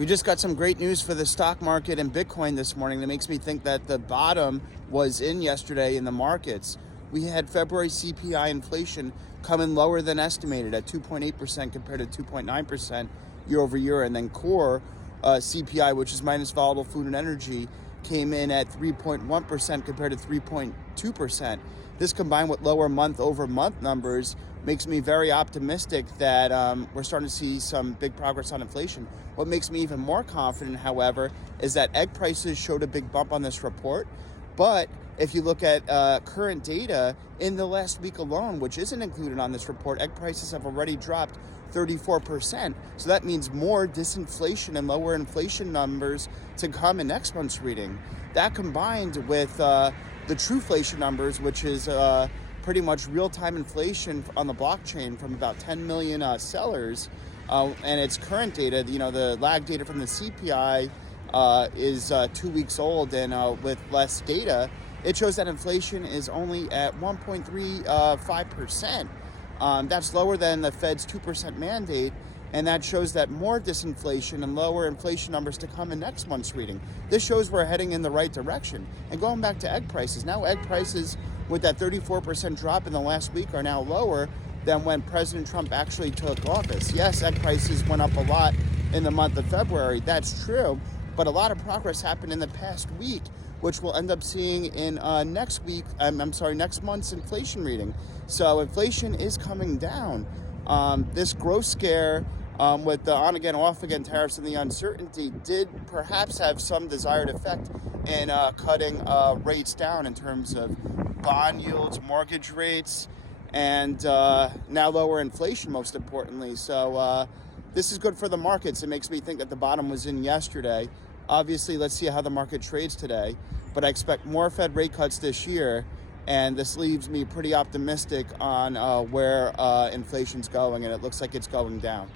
We just got some great news for the stock market and Bitcoin this morning that makes me think that the bottom was in yesterday in the markets. We had February CPI inflation come in lower than estimated at 2.8% compared to 2.9% year over year. And then core CPI, which is minus volatile food and energy, came in at 3.1% compared to 3.2%. This combined with lower month over month numbers makes me very optimistic that we're starting to see some big progress on inflation. What makes me even more confident, however, is that egg prices showed a big bump on this report. But if you look at current data in the last week alone, which isn't included on this report, egg prices have already dropped 34%. So that means more disinflation and lower inflation numbers to come in next month's reading. That combined with the trueflation numbers, which is pretty much real-time inflation on the blockchain from about 10 million sellers, and its current data, the lag data from the CPI is 2 weeks old, and with less data, it shows that inflation is only at 1.35%. That's lower than the Fed's 2% mandate, and that shows that more disinflation and lower inflation numbers to come in next month's reading. This shows we're heading in the right direction. And going back to egg prices, now egg prices with that 34% drop in the last week are now lower than when President Trump actually took office. Yes, egg prices went up a lot in the month of February. That's true. But a lot of progress happened in the past week, which we'll end up seeing in next month's inflation reading. So inflation is coming down. This growth scare with the on-again, off-again tariffs and the uncertainty did perhaps have some desired effect in cutting rates down in terms of bond yields, mortgage rates, and now lower inflation, most importantly. So this is good for the markets. It makes me think that the bottom was in yesterday. Obviously, let's see how the market trades today. But I expect more Fed rate cuts this year, and this leaves me pretty optimistic on where inflation's going, and it looks like it's going down.